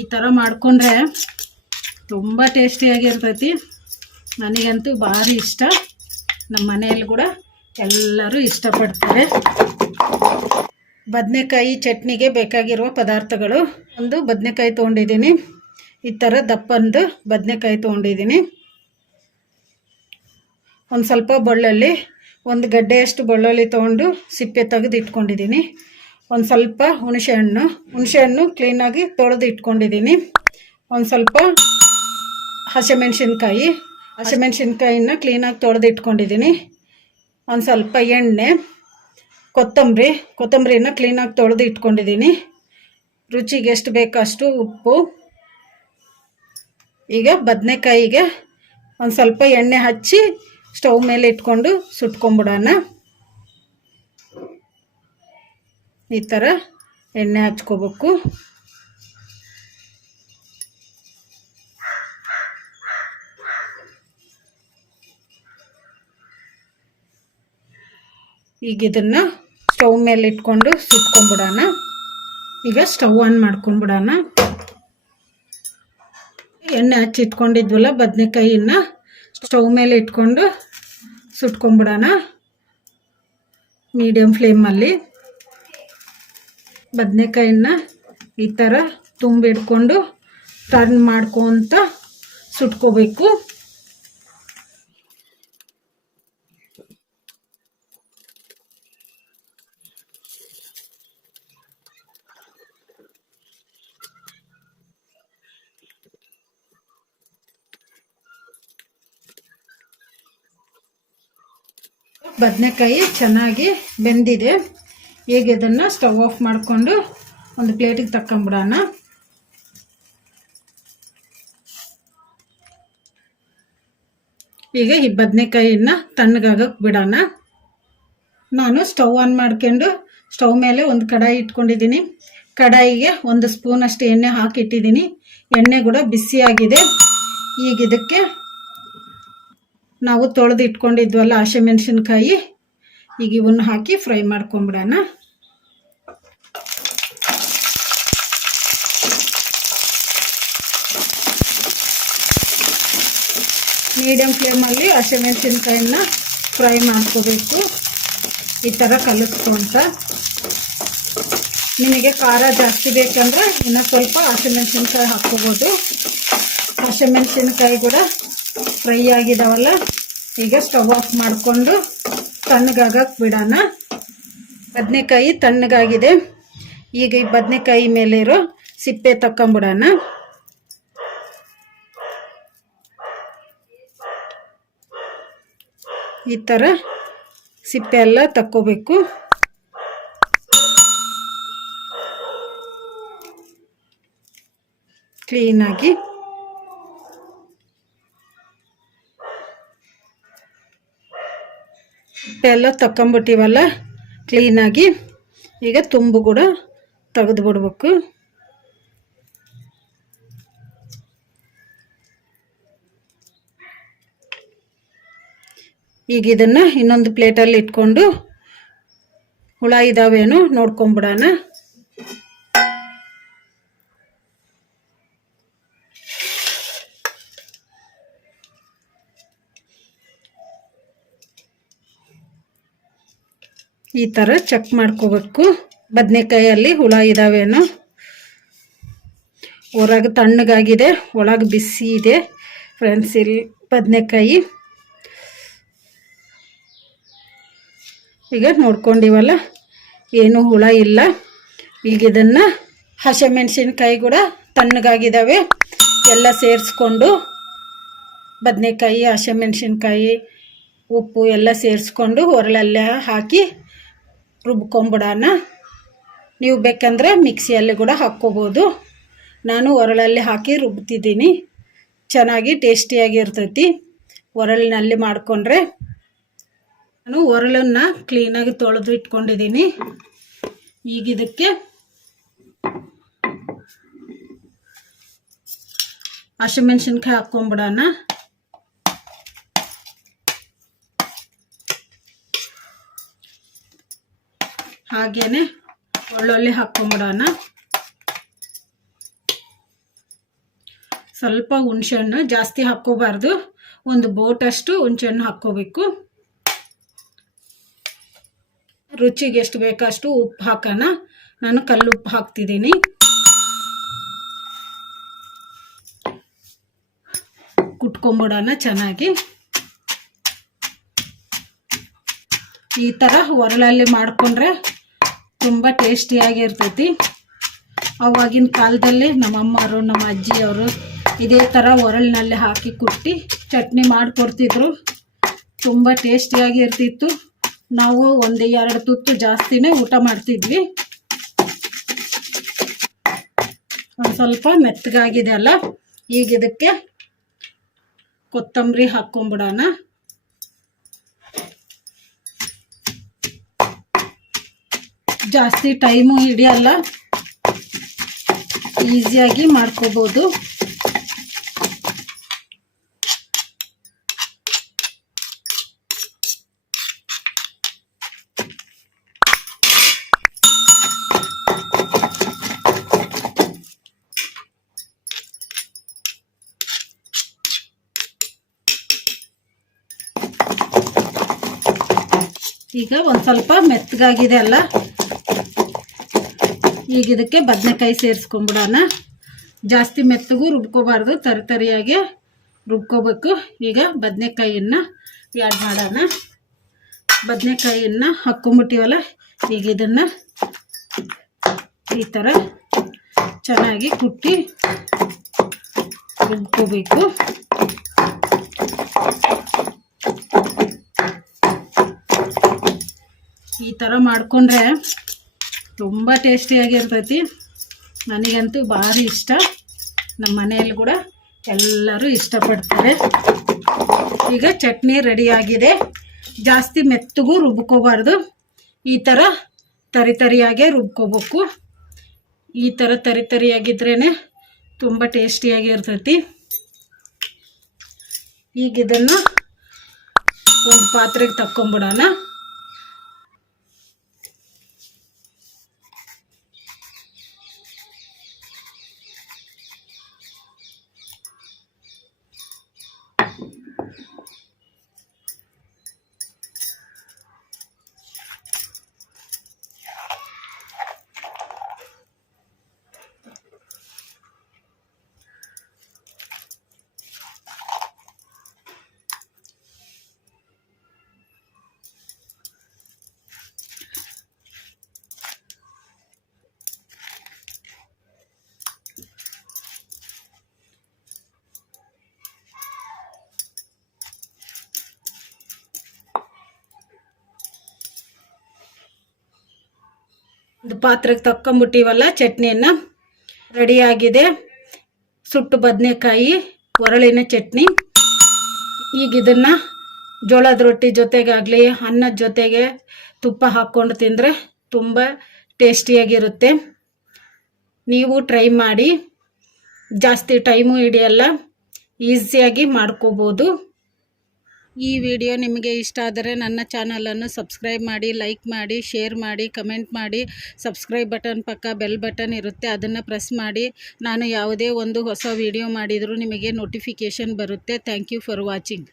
ಈ ಥರ ಮಾಡಿಕೊಂಡ್ರೆ ತುಂಬ ಟೇಸ್ಟಿಯಾಗಿರ್ತೈತಿ. ನನಗಂತೂ ಭಾರಿ ಇಷ್ಟ. ನಮ್ಮ ಮನೆಯಲ್ಲಿ ಕೂಡ ಎಲ್ಲರೂ ಇಷ್ಟಪಡ್ತಾರೆ. ಬದನೆಕಾಯಿ ಚಟ್ನಿಗೆ ಬೇಕಾಗಿರುವ ಪದಾರ್ಥಗಳು: ಒಂದು ಬದನೆಕಾಯಿ ತೊಗೊಂಡಿದ್ದೀನಿ, ಈ ಥರ ದಪ್ಪಂದು ಬದನೆಕಾಯಿ ತೊಗೊಂಡಿದ್ದೀನಿ. ಒಂದು ಸ್ವಲ್ಪ ಬೆಳ್ಳುಳ್ಳಿ, ಒಂದು ಗಡ್ಡೆಯಷ್ಟು ಬೆಳ್ಳುಳ್ಳಿ ತೊಗೊಂಡು ಸಿಪ್ಪೆ ತೆಗೆದು ಇಟ್ಕೊಂಡಿದ್ದೀನಿ. ಒಂದು ಸ್ವಲ್ಪ ಹುಣಸೆಹಣ್ಣು ಕ್ಲೀನಾಗಿ ತೊಳೆದು ಇಟ್ಕೊಂಡಿದ್ದೀನಿ. ಒಂದು ಸ್ವಲ್ಪ ಹಸಿಮೆಣಸಿನ್ಕಾಯಿನ ಕ್ಲೀನಾಗಿ ತೊಳೆದು ಇಟ್ಕೊಂಡಿದ್ದೀನಿ. ಒಂದು ಸ್ವಲ್ಪ ಎಣ್ಣೆ, ಕೊತ್ತಂಬರಿನ ಕ್ಲೀನಾಗಿ ತೊಳೆದು ಇಟ್ಕೊಂಡಿದ್ದೀನಿ. ರುಚಿಗೆ ಎಷ್ಟು ಬೇಕೋ ಅಷ್ಟು ಉಪ್ಪು. ಈಗ ಬದನೆಕಾಯಿಗೆ ಒಂದು ಸ್ವಲ್ಪ ಎಣ್ಣೆ ಹಚ್ಚಿ ಸ್ಟವ್ ಮೇಲೆ ಇಟ್ಕೊಂಡು ಸುಟ್ಕೊಂಬಿಡೋಣ. ಈ ಥರ ಎಣ್ಣೆ ಹಚ್ಕೋಬೇಕು. ಈಗ ಇದನ್ನು ಸ್ಟವ್ ಮೇಲೆ ಇಟ್ಕೊಂಡು ಸುಟ್ಕೊಂಬಿಡೋಣ. ಈಗ ಸ್ಟವ್ ಆನ್ ಮಾಡ್ಕೊಂಬಿಡೋಣ. ಎಣ್ಣೆ ಹಚ್ಚಿ ಇಟ್ಕೊಂಡಿದ್ವಲ್ಲ ಬದನೆಕಾಯಿನ ಸ್ಟವ್ ಮೇಲೆ ಇಟ್ಕೊಂಡು ಸುಟ್ಕೊಂಬಿಡೋಣ ಮೀಡಿಯಮ್ ಫ್ಲೇಮಲ್ಲಿ. ಬದನೆಕಾಯಿನ ಈ ಥರ ತುಂಬಿಡ್ಕೊಂಡು ಟರ್ನ್ ಮಾಡ್ಕೊತ ಸುಟ್ಕೋಬೇಕು. ಬದನೆಕಾಯಿ ಚೆನ್ನಾಗಿ ಬೆಂದಿದೆ. ಈಗ ಇದನ್ನು ಸ್ಟವ್ ಆಫ್ ಮಾಡಿಕೊಂಡು ಒಂದು ಪ್ಲೇಟಿಗೆ ತಕ್ಕೊಂಬಿಡೋಣ. ಈಗ ಈ ಬದನೆಕಾಯಿನ ತಣ್ಣಗಾಗಕ್ಕೆ ಬಿಡೋಣ. ನಾನು ಸ್ಟವ್ ಆನ್ ಮಾಡ್ಕೊಂಡು ಸ್ಟವ್ ಮೇಲೆ ಒಂದು ಕಡಾಯಿ ಇಟ್ಕೊಂಡಿದ್ದೀನಿ. ಕಡಾಯಿಗೆ 1 ಸ್ಪೂನಷ್ಟು ಎಣ್ಣೆ ಹಾಕಿಟ್ಟಿದ್ದೀನಿ. ಎಣ್ಣೆ ಕೂಡ ಬಿಸಿಯಾಗಿದೆ. ಈಗ ಇದಕ್ಕೆ ನಾವು ತೊಳೆದು ಇಟ್ಕೊಂಡಿದ್ವಲ್ಲ ಹಸಿಮೆಣಸಿನ್ಕಾಯಿ, ಈಗ ಇವನ್ನ ಹಾಕಿ ಫ್ರೈ ಮಾಡ್ಕೊಂಬಿಡೋಣ. ಮೀಡಿಯಮ್ ಫ್ಲೇಮಲ್ಲಿ ಹಸಿಮೆಣಸಿನ್ಕಾಯಿನ ಫ್ರೈ ಮಾಡ್ಕೋಬೇಕು. ಈ ಥರ ಕಲಿಸ್ಕೊಂತ. ನಿಮಗೆ ಖಾರ ಜಾಸ್ತಿ ಬೇಕಂದ್ರೆ ಇನ್ನೂ ಸ್ವಲ್ಪ ಹಸಿಮೆಣಸಿನ್ಕಾಯಿ ಹಾಕ್ಕೋಬೋದು. ಹಸಿಮೆಣಸಿನ್ಕಾಯಿ ಕೂಡ ಫ್ರೈ ಆಗಿದಾವಲ್ಲ, ಈಗ ಸ್ಟವ್ ಆಫ್ ಮಾಡಿಕೊಂಡು ತಣ್ಣಗಾಗಕ್ಕೆ ಬಿಡೋಣ. ಬದನೆಕಾಯಿ ತಣ್ಣಗಾಗಿದೆ. ಈಗ ಈ ಬದನೆಕಾಯಿ ಮೇಲೆ ಇರೋ ಸಿಪ್ಪೆ ತಕ್ಕೊಂಬಿಡೋಣ. ಈ ಥರ ಸಿಪ್ಪೆ ಎಲ್ಲ ತಕ್ಕೋಬೇಕು. ಕ್ಲೀನಾಗಿ ಎಲ್ಲ ತಕ್ಕೊಂಬಿಟ್ಟಿವಲ್ಲ ಕ್ಲೀನಾಗಿ. ಈಗ ತುಂಬು ಕೂಡ ತೆಗೆದು ಬಿಡ್ಬೇಕು. ಈಗ ಇದನ್ನು ಇನ್ನೊಂದು ಪ್ಲೇಟಲ್ಲಿ ಇಟ್ಕೊಂಡು ಹುಳ ಇದಾವೇನೋ ನೋಡ್ಕೊಂಬಿಡೋಣ. ಈ ಥರ ಚೆಕ್ ಮಾಡ್ಕೋಬೇಕು ಬದನೆಕಾಯಲ್ಲಿ ಹುಳ ಇದಾವೇನೋ. ಹೊರಗೆ ತಣ್ಣಗಾಗಿದೆ, ಒಳಗೆ ಬಿಸಿ ಇದೆ ಫ್ರೆಂಡ್ಸ್. ಇಲ್ಲಿ ಬದನೆಕಾಯಿ ಈಗ ನೋಡ್ಕೊಂಡಿವಲ್ಲ, ಏನೂ ಹುಳ ಇಲ್ಲ. ಈಗ ಇದನ್ನು ಹಸಿಮೆಣಸಿನ್ಕಾಯಿ ಕೂಡ ತಣ್ಣಗಾಗಿದ್ದಾವೆ. ಎಲ್ಲ ಸೇರಿಸ್ಕೊಂಡು ಬದನೆಕಾಯಿ, ಹಸಿಮೆಣಸಿನ್ಕಾಯಿ, ಉಪ್ಪು ಎಲ್ಲ ಸೇರಿಸ್ಕೊಂಡು ಒರಳಲ್ಲೇ ಹಾಕಿ ರುಬ್ಕೊಂಬಿಡೋಣ. ನೀವು ಬೇಕಂದ್ರೆ ಮಿಕ್ಸಿಯಲ್ಲಿ ಕೂಡ ಹಾಕ್ಕೋಬೋದು. ನಾನು ಒರಳಲ್ಲಿ ಹಾಕಿ ರುಬ್ತಿದ್ದೀನಿ. ಚೆನ್ನಾಗಿ ಟೇಸ್ಟಿಯಾಗಿರ್ತೈತಿ ಒರಳಿನಲ್ಲಿ ಮಾಡಿಕೊಂಡ್ರೆ. ನಾನು ಒರಳನ್ನು ಕ್ಲೀನಾಗಿ ತೊಳೆದು ಇಟ್ಕೊಂಡಿದ್ದೀನಿ. ಈಗ ಇದಕ್ಕೆ ಹಸಿಮೆಣಸಿನ್ಕಾಯಿ ಹಾಕ್ಕೊಂಬಿಡೋಣ. ಹಾಗೇನೆ ಬೆಳ್ಳುಳ್ಳಿ ಹಾಕ್ಕೊಂಬಿಡೋಣ. ಸ್ವಲ್ಪ ಹುಣಸೆಹಣ್ಣು, ಜಾಸ್ತಿ ಹಾಕ್ಕೋಬಾರ್ದು, ಒಂದು ಬೋಟಷ್ಟು ಹುಣಸೆಹಣ್ಣು ಹಾಕ್ಕೋಬೇಕು. ರುಚಿಗೆ ಎಷ್ಟು ಬೇಕಷ್ಟು ಉಪ್ಪು ಹಾಕೋಣ. ನಾನು ಕಲ್ಲುಪ್ಪು ಹಾಕ್ತಿದ್ದೀನಿ. ಕುಟ್ಕೊಂಬಿಡೋಣ ಚೆನ್ನಾಗಿ. ಈ ಥರ ಒರಳಲ್ಲಿ ಮಾಡಿಕೊಂಡ್ರೆ ತುಂಬ ಟೇಸ್ಟಿಯಾಗಿರ್ತೈತಿ. ಆವಾಗಿನ ಕಾಲದಲ್ಲಿ ನಮ್ಮಮ್ಮವರು, ನಮ್ಮ ಅಜ್ಜಿಯವರು ಇದೇ ಥರ ಒರಳಿನಲ್ಲಿ ಹಾಕಿ ಕುಟ್ಟಿ ಚಟ್ನಿ ಮಾಡಿಕೊಡ್ತಿದ್ರು. ತುಂಬ ಟೇಸ್ಟಿಯಾಗಿ ಇರ್ತಿತ್ತು. ನಾವು 1-2 ತುತ್ತು ಜಾಸ್ತಿನೇ ಊಟ ಮಾಡ್ತಿದ್ವಿ. ಒಂದು ಸ್ವಲ್ಪ ಮೆತ್ತಗಾಗಿದೆ ಅಲ್ಲ, ಈಗ ಇದಕ್ಕೆ ಕೊತ್ತಂಬರಿ ಹಾಕ್ಕೊಂಬಿಡೋಣ. ಜಾಸ್ತಿ ಟೈಮು ಹಿಡಿಯಲ್ಲ, ಈಸಿಯಾಗಿ ಮಾಡ್ಕೋಬೋದು. ಈಗ ಒಂದು ಸ್ವಲ್ಪ ಮೆತ್ತಗಾಗಿದೆ ಅಲ್ಲ, ಈಗ ಇದಕ್ಕೆ ಬದನೆಕಾಯಿ ಸೇರಿಸ್ಕೊಂಬಿಡೋಣ. ಜಾಸ್ತಿ ಮೆತ್ತಗೂ ರುಬ್ಕೋಬಾರ್ದು, ತರಿಯಾಗೆ ರುಬ್ಕೋಬೇಕು. ಈಗ ಬದನೆಕಾಯಿಯನ್ನು ಆ್ಯಡ್ ಮಾಡೋಣ. ಬದನೆಕಾಯಿಯನ್ನು ಹಾಕ್ಕೊಂಬಿಟ್ಟಿವಲ್ಲ, ಈಗ ಇದನ್ನು ಈ ಥರ ಚೆನ್ನಾಗಿ ಕುಟ್ಟಿ ರುಬ್ಕೋಬೇಕು. ಈ ಥರ ಮಾಡಿಕೊಂಡ್ರೆ ತುಂಬ ಟೇಸ್ಟಿಯಾಗಿರ್ತೈತಿ. ನನಗಂತೂ ಭಾರಿ ಇಷ್ಟ. ನಮ್ಮ ಮನೆಯಲ್ಲಿ ಕೂಡ ಎಲ್ಲರೂ ಇಷ್ಟಪಡ್ತಾರೆ. ಈಗ ಚಟ್ನಿ ರೆಡಿಯಾಗಿದೆ. ಜಾಸ್ತಿ ಮೆತ್ತಗೂ ರುಬ್ಕೋಬಾರ್ದು, ಈ ಥರ ತರಿಯಾಗೆ ರುಬ್ಕೋಬೇಕು. ಈ ಥರ ತರಿಯಾಗಿದ್ರೇ ತುಂಬ ಟೇಸ್ಟಿಯಾಗಿರ್ತೈತಿ. ಈಗ ಇದನ್ನು ಒಂದು ಪಾತ್ರೆಗೆ ತಕ್ಕೊಂಬಿಡೋಣ. ಒಂದು ಪಾತ್ರೆಗೆ ತಕ್ಕೊಂಬಿಟ್ಟಿವಲ್ಲ, ಚಟ್ನಿಯನ್ನು ರೆಡಿಯಾಗಿದೆ. ಸುಟ್ಟು ಬದನೆಕಾಯಿ ಒರಳಿನ ಚಟ್ನಿ. ಈಗ ಇದನ್ನು ಜೋಳದ ರೊಟ್ಟಿ ಜೊತೆಗಾಗಲಿ, ಅನ್ನದ ಜೊತೆಗೆ ತುಪ್ಪ ಹಾಕ್ಕೊಂಡು ತಿಂದರೆ ತುಂಬ ಟೇಸ್ಟಿಯಾಗಿರುತ್ತೆ. ನೀವು ಟ್ರೈ ಮಾಡಿ. ಜಾಸ್ತಿ ಟೈಮು ಹಿಡಿಯಲ್ಲ, ಈಸಿಯಾಗಿ ಮಾಡ್ಕೋಬೋದು. ಈ ವಿಡಿಯೋ ನಿಮಗೆ ಇಷ್ಟ ಆದರೆ ನನ್ನ ಚಾನಲನ್ನು ಸಬ್ಸ್ಕ್ರೈಬ್ ಮಾಡಿ, ಲೈಕ್ ಮಾಡಿ, ಶೇರ್ ಮಾಡಿ, ಕಮೆಂಟ್ ಮಾಡಿ. ಸಬ್ಸ್ಕ್ರೈಬ್ ಬಟನ್ ಪಕ್ಕ ಬೆಲ್ ಬಟನ್ ಇರುತ್ತೆ, ಅದನ್ನು ಪ್ರೆಸ್ ಮಾಡಿ. ನಾನು ಯಾವುದೇ ಒಂದು ಹೊಸ ವಿಡಿಯೋ ಮಾಡಿದರೂ ನಿಮಗೆ ನೋಟಿಫಿಕೇಷನ್ ಬರುತ್ತೆ. Thank you for watching.